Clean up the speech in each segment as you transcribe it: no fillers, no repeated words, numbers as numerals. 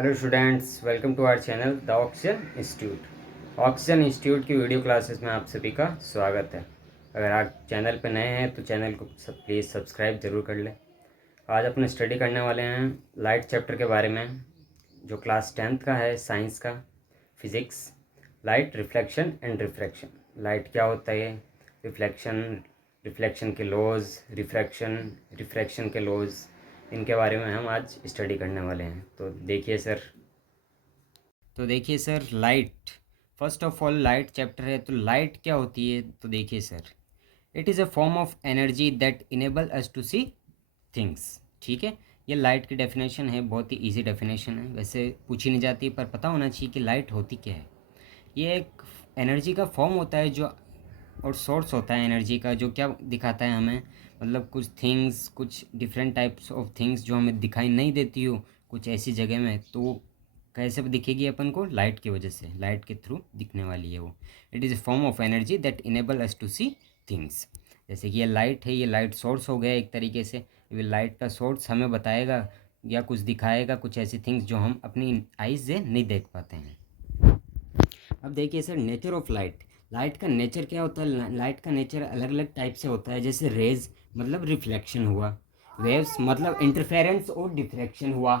Hello students, welcome to our channel the oxygen institute. Oxygen institute की video classes में आप सभी का स्वागत है। अगर आप चैनल पर नए हैं तो चैनल को प्लीज़ सब्सक्राइब ज़रूर कर लें। आज अपने स्टडी करने वाले हैं लाइट चैप्टर के बारे में, जो क्लास 10th का है, साइंस का, physics. Light reflection and refraction. Light क्या होता है, रिफ्लेक्शन के लॉज, रिफ्रैक्शन के लॉज, इनके बारे में हम आज स्टडी करने वाले हैं। तो देखिए sir, light, first of all light chapter है, तो लाइट क्या होती है। तो देखिए sir, it is a form of energy that enable us to see things. ठीक है, ये लाइट की डेफिनेशन है, बहुत ही इजी डेफिनेशन है, वैसे पूछी नहीं जाती पर पता होना चाहिए कि लाइट होती क्या है। ये एक एनर्जी का फॉर्म होता है जो, और सोर्स होता है एनर्जी का, जो क्या दिखाता है हमें, मतलब कुछ थिंग्स, कुछ डिफरेंट टाइप्स ऑफ थिंग्स जो हमें दिखाई नहीं देती हो कुछ ऐसी जगह में, तो कैसे दिखेगी अपन को, लाइट की वजह से, लाइट के थ्रू दिखने वाली है वो। It is a form of energy that enable us to see things. जैसे कि ये लाइट है, ये लाइट सोर्स हो गया एक तरीके से। ये लाइट का सोर्स हमें बताएगा या कुछ दिखाएगा, कुछ ऐसी थिंग्स जो हम अपनी आईज से नहीं देख पाते हैं। अब देखिए sir, nature of light. Light का नेचर क्या होता है, लाइट का नेचर अलग अलग टाइप से होता है। जैसे रेज मतलब रिफ्लेक्शन हुआ, वेव्स मतलब इंटरफेरेंस और डिफ्रैक्शन हुआ,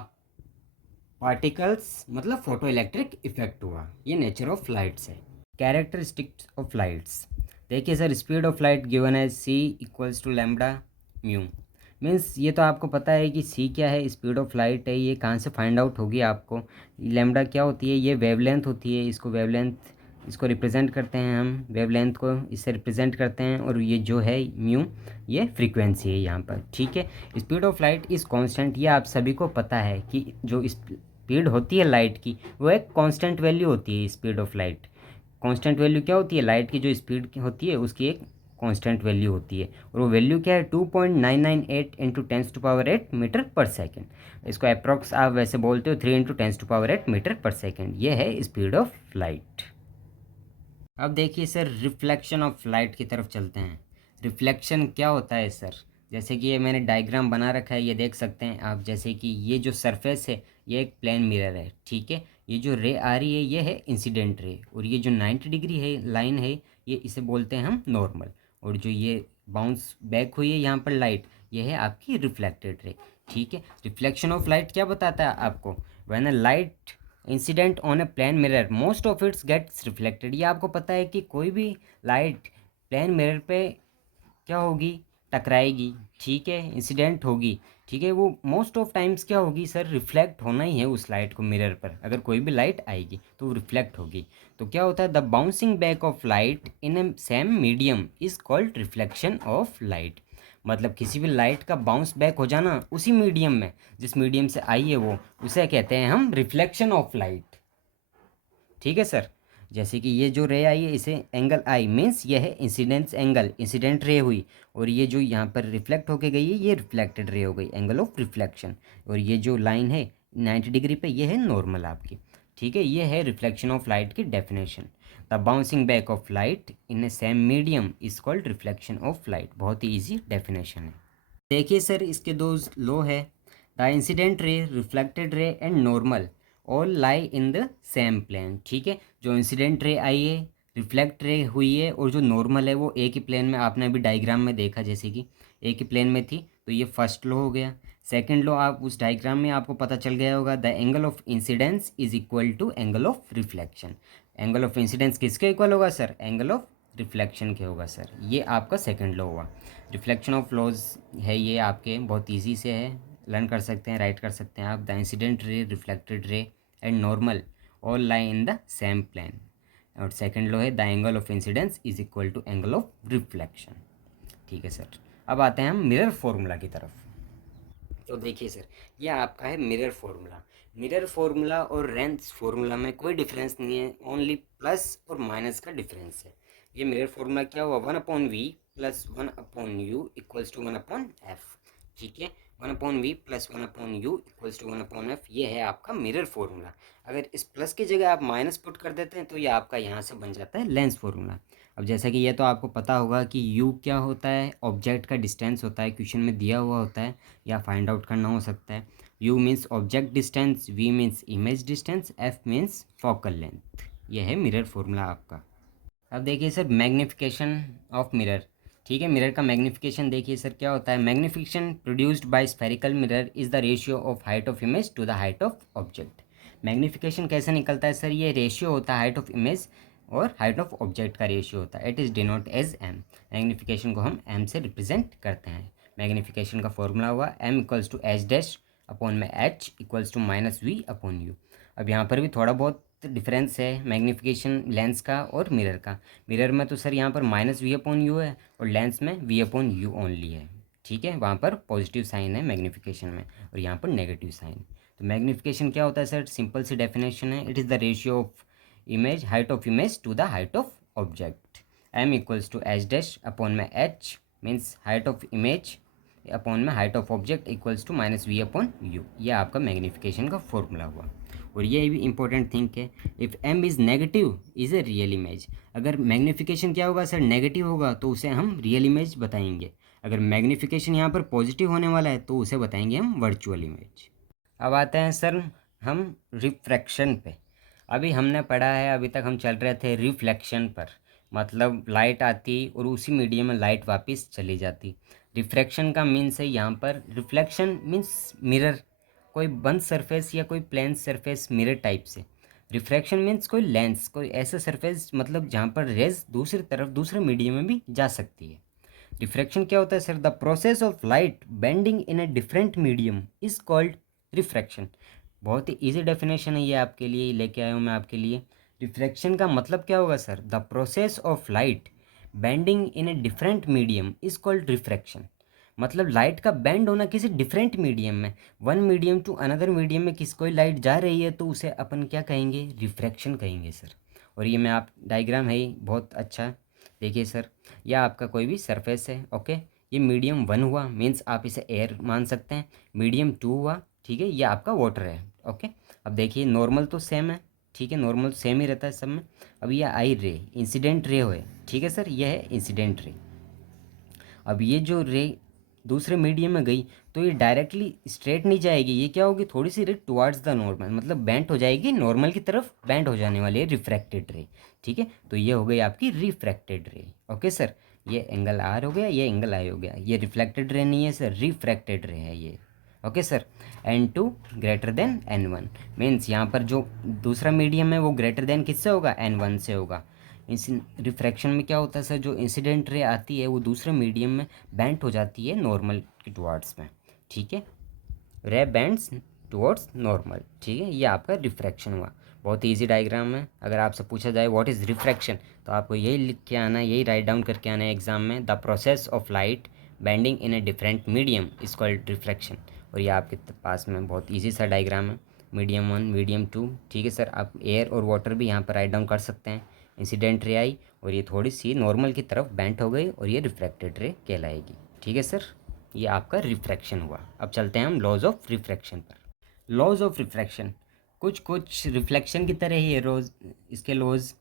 पार्टिकल्स मतलब फोटो इलेक्ट्रिक इफेक्ट हुआ। ये नेचर ऑफ लाइट्स है। Characteristics of lights. देखिए sir, speed of light given है c equals to lambda mu. Means ये तो आपको पता है कि c क्या है, स्पीड ऑफ लाइट है। ये कहाँ से फाइंड आउट होगी आपको। लैम्बडा क्या होती है, ये वेवलेंथ होती है। इसको वेवलेंथ, इसको रिप्रेजेंट करते हैं हम, वेवलेंथ को इससे रिप्रेजेंट करते हैं। और ये जो है म्यू, ये फ्रीक्वेंसी है यहाँ पर। ठीक है, speed of light is constant. ये आप सभी को पता है कि जो स्पीड होती है लाइट की, वो एक कांस्टेंट वैल्यू होती है। Speed of light constant value क्या होती है, लाइट की जो स्पीड होती है उसकी एक कांस्टेंट वैल्यू होती है। और वो वैल्यू क्या है, 2.998 इंटू 10⁸ मीटर पर सेकेंड। इसको अप्रॉक्स आप वैसे बोलते हो 3 इंटू 10⁸ मीटर पर सेकेंड। ये है स्पीड ऑफ लाइट। अब देखिए सर, रिफ्लेक्शन ऑफ लाइट की तरफ चलते हैं। रिफ्लेक्शन क्या होता है सर, जैसे कि ये मैंने डायग्राम बना रखा है, ये देख सकते हैं आप। जैसे कि ये जो सरफेस है, ये एक प्लेन मिरर है। ठीक है, ये जो रे आ रही है, ये है इंसिडेंट रे। और ये जो 90 डिग्री है लाइन है, ये इसे बोलते हैं हम नॉर्मल। और जो ये बाउंस बैक हुई है यहाँ पर लाइट, ये है आपकी रिफ्लेक्टेड रे। ठीक है, रिफ्लेक्शन ऑफ लाइट क्या बताता है आपको, when a light incident on a plane mirror most of its gets reflected. ये आपको पता है कि कोई भी लाइट प्लेन मिरर पे क्या होगी, टकराएगी। ठीक है, इंसिडेंट होगी। ठीक है, वो मोस्ट ऑफ टाइम्स क्या होगी सर, रिफ्लेक्ट होना ही है उस लाइट को मिरर पर। अगर कोई भी लाइट आएगी तो वो रिफ्लेक्ट होगी। तो क्या होता है, the bouncing back of light in A same medium is called reflection of light. मतलब किसी भी लाइट का बाउंस बैक हो जाना उसी मीडियम में, जिस मीडियम से आई है वो, उसे कहते हैं हम रिफ्लेक्शन ऑफ लाइट। ठीक है सर, जैसे कि ये जो रे आई है, इसे एंगल आई मीन्स ये है इंसिडेंस एंगल, इंसिडेंट रे हुई। और ये जो यहाँ पर रिफ्लेक्ट होके गई है, ये रिफ्लेक्टेड रे हो गई, एंगल ऑफ रिफ्लेक्शन। और ये जो लाइन है 90 डिग्री पे, ये है नॉर्मल आपकी। ठीक है, ये है रिफ्लेक्शन ऑफ लाइट की definition. The bouncing back of light in A same medium is called reflection of light. बहुत ही ईजी डेफिनेशन है। देखिए सर, इसके दो लो है, the incident ray, reflected ray and normal all lie in the same plane. ठीक है, जो incident ray आई है, रिफ्लेक्ट रे हुई है, और जो नॉर्मल है वो एक ही प्लेन में, आपने अभी डायग्राम में देखा जैसे कि एक ही प्लेन में थी, तो ये फर्स्ट लो हो गया। सेकंड लो, आप उस डायग्राम में आपको पता चल गया होगा, the angle of incidence is equal to angle of reflection. Angle of incidence किसके इक्वल होगा सर, एंगल ऑफ रिफ्लेक्शन के होगा सर। ये आपका सेकंड लो हुआ। रिफ्लेक्शन ऑफ लॉज है, ये आपके बहुत इजी से है, लर्न कर सकते हैं, राइट कर सकते हैं आप। The incident ray, reflected ray and normal all lie in the same plane. और सेकंड लो है, the angle of incidence is equal to angle of reflection. ठीक है सर, अब आते हैं हम मिरर फॉर्मूला की तरफ। तो देखिए सर, ये आपका है मिरर फॉर्मूला। मिरर फॉर्मूला और रेंज फॉर्मूला में कोई डिफरेंस नहीं है, ओनली प्लस और माइनस का डिफरेंस है। ये मिरर फॉर्मूला क्या हुआ, 1/v plus 1/u equals to 1/f। ठीक है, 1/v plus 1/u equals to 1/f, ये है आपका मिरर फॉर्मूला। अगर इस प्लस की जगह आप माइनस पुट कर देते हैं तो ये आपका यहाँ से बन जाता है लेंस फॉर्मूला। अब जैसा कि ये तो आपको पता होगा कि u क्या होता है, ऑब्जेक्ट का डिस्टेंस होता है, क्वेश्चन में दिया हुआ होता है या फाइंड आउट करना हो सकता है। U means object distance, V means image distance, F means focal length. यह है मिरर फॉर्मूला आपका। अब देखिए सर मैग्निफिकेशन ऑफ मिरर। ठीक है, मिरर का मैग्निफिकेशन देखिए सर क्या होता है। Magnification produced by spherical mirror is the ratio of height of image to the height of object. Magnification कैसे निकलता है सर, ये रेशियो होता है हाइट ऑफ इमेज और हाइट ऑफ ऑब्जेक्ट का रेशियो होता है। It is denote as M. Magnification को हम एम से रिप्रेजेंट करते हैं। मैग्निफिकेशन का फॉर्मूला हुआ M equals to H dash upon में H equals to minus V upon U. अब यहाँ पर भी थोड़ा बहुत डिफरेंस है मैग्निफिकेशन लेंस का और मिरर का। मिरर में तो सर यहाँ पर माइनस वी अपॉन यू है और लेंस में वी अपॉन यू ओनली है। ठीक है, वहाँ पर पॉजिटिव साइन है मैग्निफिकेशन में और यहाँ पर नेगेटिव साइन। तो मैग्निफिकेशन क्या होता है सर, सिंपल सी डेफिनेशन है। It is the ratio of image, height of image to the height of object. M equals to H dash upon में H means height of image upon में height of object equals to minus V upon U. ये आपका magnification का formula हुआ। और ये भी important thing है, if M is negative is a real image. अगर मैग्निफिकेशन क्या होगा सर, नेगेटिव होगा तो उसे हम रियल इमेज बताएंगे। अगर मैग्निफिकेशन यहाँ पर पॉजिटिव होने वाला है तो उसे बताएंगे हम वर्चुअल इमेज। अब आते हैं सर हम रिफ्रैक्शन पे। अभी हमने पढ़ा है, अभी तक हम चल रहे थे रिफ्लेक्शन पर, मतलब लाइट आती और उसी मीडियम में लाइट वापस चली जाती। रिफ्रैक्शन का मीन्स है यहाँ पर, रिफ्लेक्शन मीन्स मिरर, कोई बंद सरफेस या कोई प्लेन सरफेस मिरर टाइप से। रिफ्रैक्शन मीन्स कोई लेंस, कोई ऐसा सरफेस मतलब जहाँ पर रेज दूसरी तरफ दूसरे मीडियम में भी जा सकती है। रिफ्रैक्शन क्या होता है sir, the process of light bending in a different medium is called refraction. बहुत ही ईजी डेफिनेशन है ये आपके लिए, लेके आया हूँ मैं आपके लिए। रिफ्रैक्शन का मतलब क्या होगा sir, the process of light bending in a different medium is called refraction. मतलब लाइट का बेंड होना किसी डिफरेंट मीडियम में, one medium to another medium में किसी कोई लाइट जा रही है तो उसे अपन क्या कहेंगे, रिफ्रैक्शन कहेंगे सर। और ये मैं आप डायग्राम है ही बहुत अच्छा, देखिए सर, यह आपका कोई भी सरफेस है। ओके, ये मीडियम वन हुआ मीन्स आप इसे एयर मान सकते हैं। मीडियम टू हुआ, ठीक है, ये आपका वाटर है। ओके, अब देखिए नॉर्मल तो सेम है, ठीक है, नॉर्मल सेम ही रहता है सब में। अब ये आई रे इंसिडेंट रे हो है, ठीक है सर, ये है इंसिडेंट रे। अब ये जो रे दूसरे मीडियम में गई तो ये डायरेक्टली स्ट्रेट नहीं जाएगी, ये क्या होगी, थोड़ी सी रे टुवार्ड्स द नॉर्मल, मतलब बेंट हो जाएगी, नॉर्मल की तरफ बेंट हो जाने वाली है रिफ्रैक्टेड रे। ठीक है, तो ये हो गई आपकी रिफ्रैक्टेड रे। ओके सर, ये एंगल आर हो गया, ये एंगल आई हो गया, ये रिफ्लेक्टेड रे नहीं है सर, रिफ्रैक्टेड रे है ये। Okay sir, N2 greater than N1 means यहाँ पर जो दूसरा मीडियम है वो ग्रेटर देन किससे होगा, N1 से होगा। इस रिफ्रैक्शन में क्या होता है सर, जो इंसिडेंट रे आती है वो दूसरे मीडियम में बेंट हो जाती है नॉर्मल के टुवार्ड्स में। ठीक है, रे बेंड्स टुवर्ड्स नॉर्मल। ठीक है, ये आपका रिफ्रैक्शन हुआ। बहुत ईजी डायग्राम है। अगर आपसे पूछा जाए व्हाट इज़ रिफ्रैक्शन तो आपको यही लिख के आना है, यही राइट डाउन करके आना है एग्जाम में, the process of light bending in a different medium is called refraction. और ये आपके पास में बहुत ईजी सा डायग्राम है, मीडियम वन मीडियम टू। ठीक है सर, आप एयर और वाटर भी यहाँ पर राइट डाउन कर सकते हैं। इंसिडेंट रे आई और ये थोड़ी सी नॉर्मल की तरफ बेंट हो गई और ये रिफ्रैक्टेड रे कहलाएगी। ठीक है सर, ये आपका रिफ्रैक्शन हुआ। अब चलते हैं हम लॉज ऑफ रिफ्रैक्शन पर। लॉज ऑफ रिफ्रैक्शन कुछ कुछ रिफ्लेक्शन की तरह ही है रोज़, इसके लॉज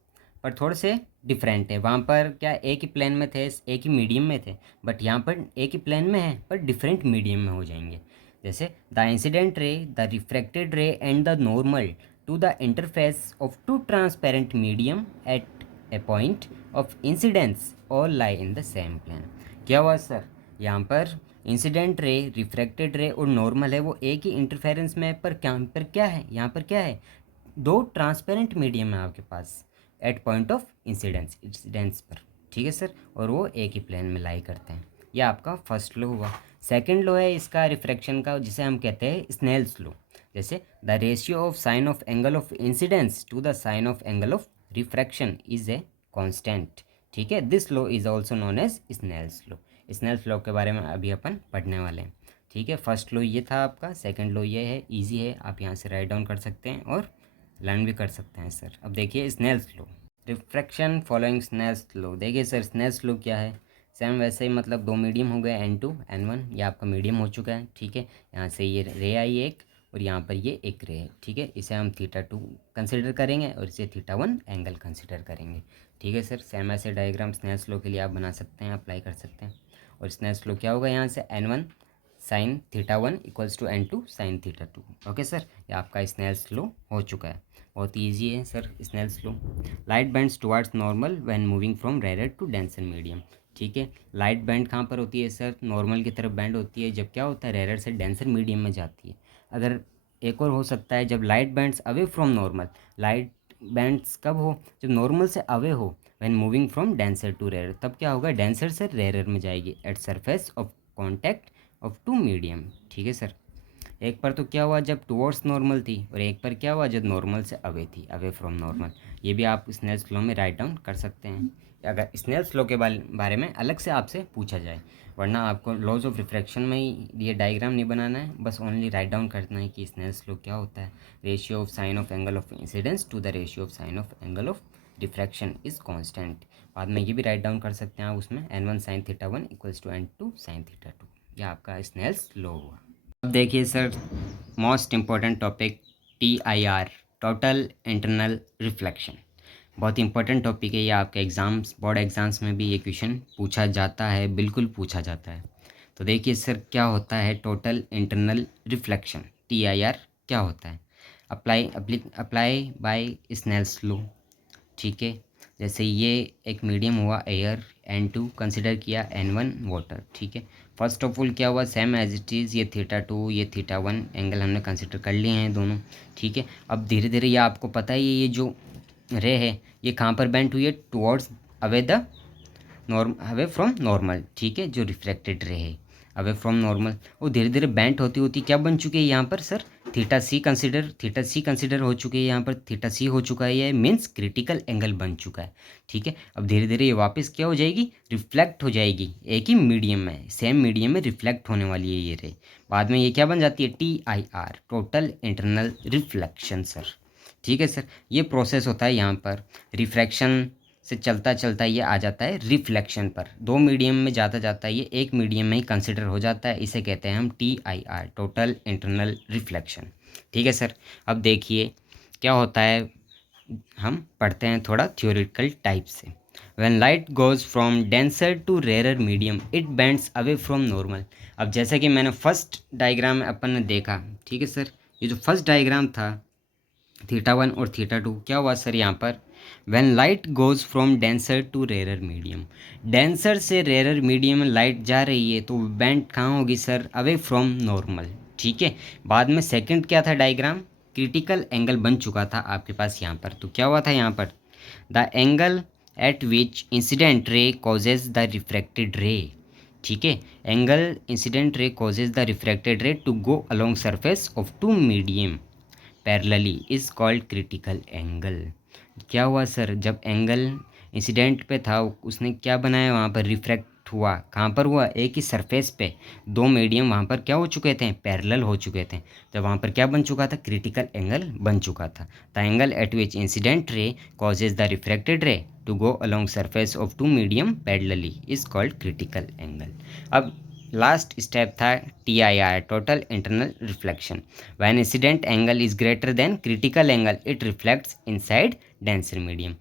पर थोड़े से डिफरेंट है। वहाँ पर क्या एक ही प्लेन में थे, एक ही मीडियम में थे, बट यहाँ पर एक ही प्लेन में है पर डिफरेंट मीडियम में हो जाएंगे। जैसे the incident ray, the refracted ray and the normal to the interface of two transparent medium at a point of incidence all lie in the same plane. क्या हुआ सर, यहाँ पर इंसिडेंट रे, रिफ्रैक्टेड रे और normal है वो एक ही interference में है, पर क्या है, यहाँ पर क्या है, दो ट्रांसपेरेंट मीडियम है आपके पास एट पॉइंट ऑफ इंसिडेंस पर। ठीक है सर, और वो एक ही प्लेन में लाई करते हैं। यह आपका फर्स्ट लॉ हुआ। सेकंड लॉ है इसका रिफ्रैक्शन का, जिसे हम कहते हैं स्नेल्स लॉ। जैसे the ratio of sine of angle of incidence to the sine of angle of refraction is a constant. ठीक है, this law is also known as Snell's law. Snell's law के बारे में अभी अपन पढ़ने वाले हैं। ठीक है, फर्स्ट लॉ ये था आपका, सेकंड लॉ ये है, इजी है, आप यहाँ से राइट डाउन कर सकते हैं और लर्न भी कर सकते हैं सर। अब देखिए Snell's law, refraction following Snell's law. देखिए सर स्नेल्स लॉ क्या है, सेम वैसे ही, मतलब दो मीडियम हो गए N2 N1, ये आपका मीडियम हो चुका है। ठीक है, यहाँ से ये रे आई एक और यहाँ पर ये एक रे है। ठीक है, इसे हम θ2 कंसिडर करेंगे और इसे θ1 एंगल कंसिडर करेंगे। ठीक है सर, सेम ऐसे डायग्राम स्नेल्स लॉ के लिए आप बना सकते हैं, अप्लाई कर सकते हैं। और स्नेल्स लॉ क्या होगा, यहाँ से N1 sine theta one equals to N two sine theta two. Okay sir, ये आपका स्नेल्स लॉ हो चुका है। बहुत ईजी है sir Snell's law. Light bends towards normal when moving from rare to denser medium. ठीक है, लाइट बैंड कहाँ पर होती है सर? नॉर्मल की तरफ बैंड होती है जब क्या होता है, रेयर से डेंसर मीडियम में जाती है। अगर एक और हो सकता है जब light bends away from normal. Light bends कब हो? जब नॉर्मल से अवे हो, when moving from denser to rare. तब क्या होगा, डेंसर से रेयर में जाएगी at surface of contact of two medium. ठीक है सर, एक पर तो क्या हुआ जब टुवर्ड्स नॉर्मल थी, और एक पर क्या हुआ जब नॉर्मल से अवे थी, अवे फ्रॉम नॉर्मल। ये भी आप स्नेल्स लॉ में राइट डाउन कर सकते हैं अगर स्नेल्स लॉ के बारे में अलग से आपसे पूछा जाए, वरना आपको लॉज ऑफ रिफ्रैक्शन में ही ये डायग्राम नहीं बनाना है, बस ओनली राइट डाउन करना है कि स्नेल्स लॉ क्या होता है। Ratio of sine of angle of incidence to the ratio of sine of angle of diffraction is constant. बाद में ये भी राइट डाउन कर सकते हैं आप उसमें, n1 sin theta one equals to n2 sin theta two. ये आपका स्नेल्स लॉ हुआ। अब देखिए sir, most important topic TIR, total internal reflection. बहुत इंपॉर्टेंट टॉपिक है ये, आपके एग्ज़ाम्स, बोर्ड एग्ज़ाम्स में भी ये क्वेश्चन पूछा जाता है, बिल्कुल पूछा जाता है। तो देखिए सर, क्या होता है टोटल इंटरनल रिफ्लेक्शन, TIR क्या होता है? Apply by Snell's law. ठीक है, जैसे ये एक मीडियम हुआ एयर, N2 कंसिडर किया, N1 वाटर। ठीक है, फर्स्ट ऑफ ऑल क्या हुआ, सेम एज इट इज़, ये थीटा टू ये थीटा वन एंगल हमने कंसिडर कर लिए हैं दोनों। ठीक है, अब धीरे धीरे ये आपको पता ही है, ये जो रे है ये कहाँ पर बेंट हुई है, towards away the away from normal. ठीक है, जो रिफ्लेक्टेड रे है अवे फ्रॉम नॉर्मल, वो धीरे धीरे बेंट होती होती क्या बन चुकी है यहाँ पर सर, थीटा सी कंसिडर हो चुकी है यहाँ पर, थीटा सी हो चुका है, ये मीन्स क्रिटिकल एंगल बन चुका है। ठीक है, अब धीरे धीरे ये वापस क्या हो जाएगी, रिफ्लेक्ट हो जाएगी, एक ही मीडियम में, सेम मीडियम में रिफ्लेक्ट होने वाली है ये रे। बाद में ये क्या बन जाती है, TIR, total internal reflection sir. ठीक है सर, ये प्रोसेस होता है यहाँ पर, रिफ्रैक्शन से चलता चलता ये आ जाता है रिफ्लेक्शन पर, दो मीडियम में जाता जाता है ये एक मीडियम में ही कंसिडर हो जाता है, इसे कहते हैं हम TIR, टोटल इंटरनल रिफ्लेक्शन। ठीक है सर, अब देखिए क्या होता है, हम पढ़ते हैं थोड़ा थ्योरेटिकल टाइप से। When light goes from denser to rarer medium, it bends away from normal। अब जैसा कि मैंने फर्स्ट डायग्राम में अपन ने देखा, ठीक है सर, ये जो फर्स्ट डायग्राम था थीटा वन और थीटा टू, क्या हुआ सर यहाँ पर, when light goes from denser to rare medium, denser से रेयर मीडियम में लाइट जा रही है तो बेंड कहाँ होगी सर, अवे फ्रॉम नॉर्मल। ठीक है, बाद में सेकंड क्या था डायग्राम, क्रिटिकल एंगल बन चुका था आपके पास यहाँ पर, तो क्या हुआ था यहाँ पर, the angle at which incident ray causes the refracted ray. ठीक है, angle incident ray causes the refracted ray to go along surface of two medium parallelly is called critical angle. क्या हुआ सर, जब एंगल इंसिडेंट पे था उसने क्या बनाया, वहाँ पर रिफ्रैक्ट हुआ, कहाँ पर हुआ, एक ही सरफेस पे, दो मीडियम वहाँ पर क्या हो चुके थे, पैरेलल हो चुके थे, जब वहाँ पर क्या बन चुका था, क्रिटिकल एंगल बन चुका था। The angle at which incident ray causes the refracted ray to go along surface of two medium parallelly is called critical angle. अब लास्ट स्टेप था TIR, total internal reflection. When incident angle is greater than critical angle it reflects inside denser medium.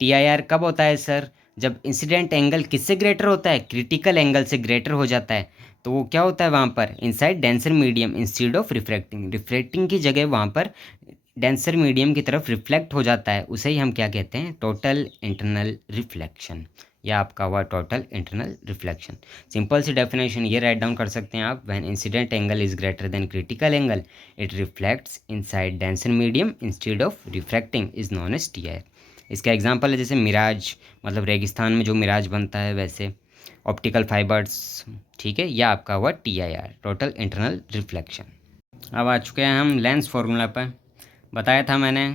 TIR कब होता है sir, जब incident angle किससे greater होता है, critical angle से ग्रेटर हो जाता है, तो वो क्या होता है वहाँ पर, inside denser medium instead of refracting की जगह वहाँ पर डेंसर मीडियम की तरफ रिफ्लेक्ट हो जाता है, उसे ही हम क्या कहते हैं, टोटल इंटरनल रिफ्लेक्शन। यह आपका हुआ टोटल इंटरनल रिफ्लेक्शन। सिंपल सी डेफिनेशन ये राइट डाउन कर सकते हैं आप, when incident angle is greater than critical angle it reflects inside denser medium instead of refracting is known as TIR। इसका एग्जांपल है जैसे मिराज, मतलब रेगिस्तान में जो मिराज बनता है वैसे, ऑप्टिकल फाइबर्स। ठीक है, यह आपका हुआ TIR, टोटल इंटरनल रिफ्लेक्शन। अब आ चुके हैं हम लेंस फार्मूला पर। बताया था मैंने,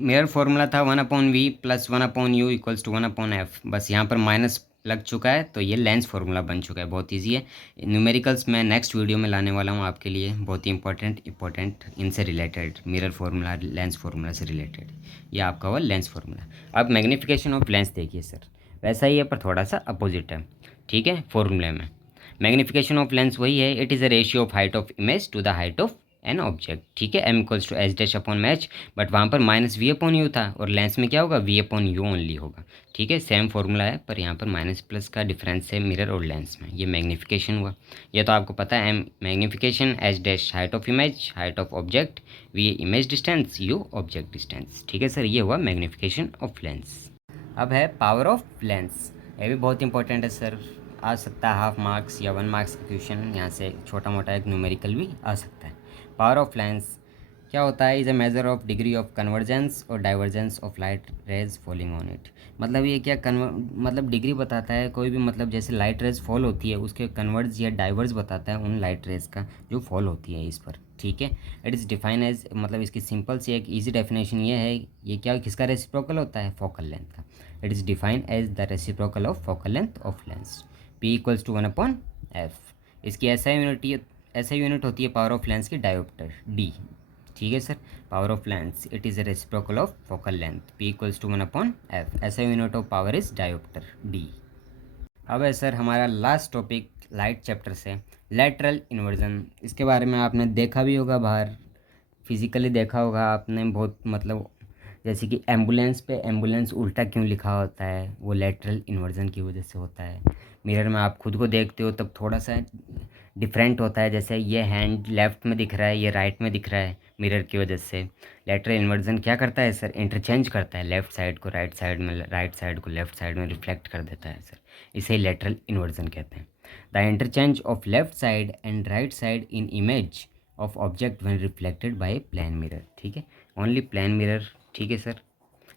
मेयर फार्मूला था 1/v plus 1/u equals to 1/f, बस यहाँ पर माइनस लग चुका है तो ये लेंस फार्मूला बन चुका है। बहुत इजी है, न्यूमेरिकल्स मैं नेक्स्ट वीडियो में लाने वाला हूँ आपके लिए, बहुत ही इंपॉर्टेंट इनसे related, mirror formula lens formula से रिलेटेड, ये आपका हुआ लेंस फार्मूला। अब मैग्नीफिकेशन ऑफ लेंस देखिए सर, वैसा ही है पर थोड़ा सा अपोजिट है। ठीक है, फार्मूले में मैग्नीफिकेशन ऑफ लेंस वही है, it is a ratio of height of image to the height of an object, ठीक है। M equals to H dash upon H, but वहाँ पर माइनस वी अपॉन यू था और लेंस में क्या होगा, वी अपॉन यू ओनली होगा, ठीक है। सेम फॉर्मूला है पर यहाँ पर माइनस प्लस का डिफरेंस है मिरर और लेंस में। ये मैग्नीफिकेशन हुआ, ये तो आपको पता है। M magnification, H dash height of image, height of object, V image distance, U object distance, ठीक है सर। ये हुआ मैग्नीफिकेशन ऑफ लेंस। अब है पावर ऑफ लेंस, ये भी बहुत इंपॉर्टेंट है सर। आ सकता है हाफ मार्क्स या 1 मार्क्स का क्वेश्चन, यहाँ से छोटा मोटा एक न्यूमेरिकल भी आ सकता है। पावर ऑफ लेंस क्या होता है, is a measure of degree of convergence और divergence of light rays falling on it. मतलब ये क्या मतलब डिग्री बताता है कोई भी, मतलब जैसे लाइट रेज फॉल होती है उसके कन्वर्ज या डाइवर्स बताता है उन लाइट रेज का जो फॉल होती है इस पर, ठीक है। इट इज़ डिफाइन एज, मतलब इसकी सिंपल सी एक ईजी डेफिनेशन ये है, ये क्या किसका रेसिप्रोकल होता है, फोकल लेंथ का। It is defined as the reciprocal of focal length of lens, P equals to 1/f। इसकी ऐसा यूनिट होती है पावर ऑफ लेंस की, डायोप्टर, डी, ठीक है sir. Power of lens it is a reciprocal of focal length, P equals to 1/f। ऐसा unit of power is dioptre, D. अब है सर हमारा लास्ट टॉपिक लाइट चैप्टर से, lateral inversion. इसके बारे में आपने देखा भी होगा बाहर, फिज़िकली देखा होगा आपने बहुत, मतलब जैसे कि एम्बुलेंस पे एम्बुलेंस उल्टा क्यों लिखा होता है, वो लेटरल इन्वर्जन की वजह से होता है। मिरर में आप खुद को देखते हो तब थोड़ा सा डिफरेंट होता है, जैसे ये हैंड लेफ़्ट में दिख रहा है, ये राइट में दिख रहा है मिरर की वजह से। लेटरल इन्वर्जन क्या करता है सर, इंटरचेंज करता है, लेफ़्ट साइड को राइट साइड में, राइट साइड को लेफ़्ट साइड में रिफ्लेक्ट कर देता है सर, इसे लेटरल इन्वर्जन कहते हैं। The interchange of left side and right side in image of object when reflected by plane mirror, ठीक है, ओनली प्लेन मिरर, ठीक है सर।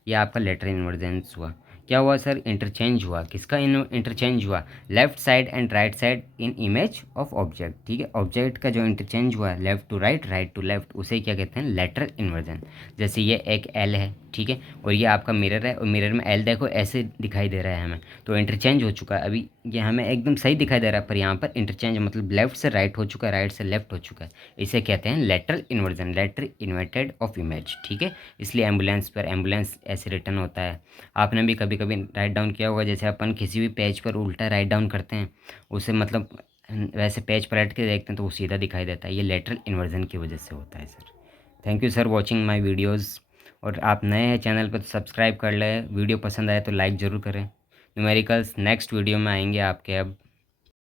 ये आपका लेटरल इन्वर्जेंस हुआ। क्या हुआ सर, इंटरचेंज हुआ, किसका इंटरचेंज हुआ, left side and right side in image of object, ठीक है। ऑब्जेक्ट का जो इंटरचेंज हुआ left to right, right to left, उसे क्या कहते हैं, लेटरल इन्वर्जन। जैसे ये एक एल है, ठीक है, और ये आपका मिरर है, और मिरर में एल देखो ऐसे दिखाई दे रहा है हमें, तो इंटरचेंज हो चुका है। अभी ये हमें एकदम सही दिखाई दे रहा है पर यहाँ पर इंटरचेंज, मतलब लेफ्ट से राइट हो चुका है, राइट से लेफ्ट हो चुका है, इसे कहते हैं lateral inversion, letter inverted of image, ठीक है। इसलिए एम्बुलेंस पर एम्बुलेंस ऐसे रिटर्न होता है। आपने भी कभी कभी राइट डाउन किया होगा, जैसे अपन किसी भी पेज पर उल्टा राइट डाउन करते हैं, उसे मतलब वैसे पेज पलट के देखते हैं तो वो सीधा दिखाई देता है, ये लेटरल इन्वर्जन की वजह से होता है sir. Thank you sir watching my videos. और आप नए हैं चैनल पर तो सब्सक्राइब कर लें, वीडियो पसंद आए तो लाइक ज़रूर करें। न्यूमेरिकल्स नेक्स्ट वीडियो में आएंगे आपके अब।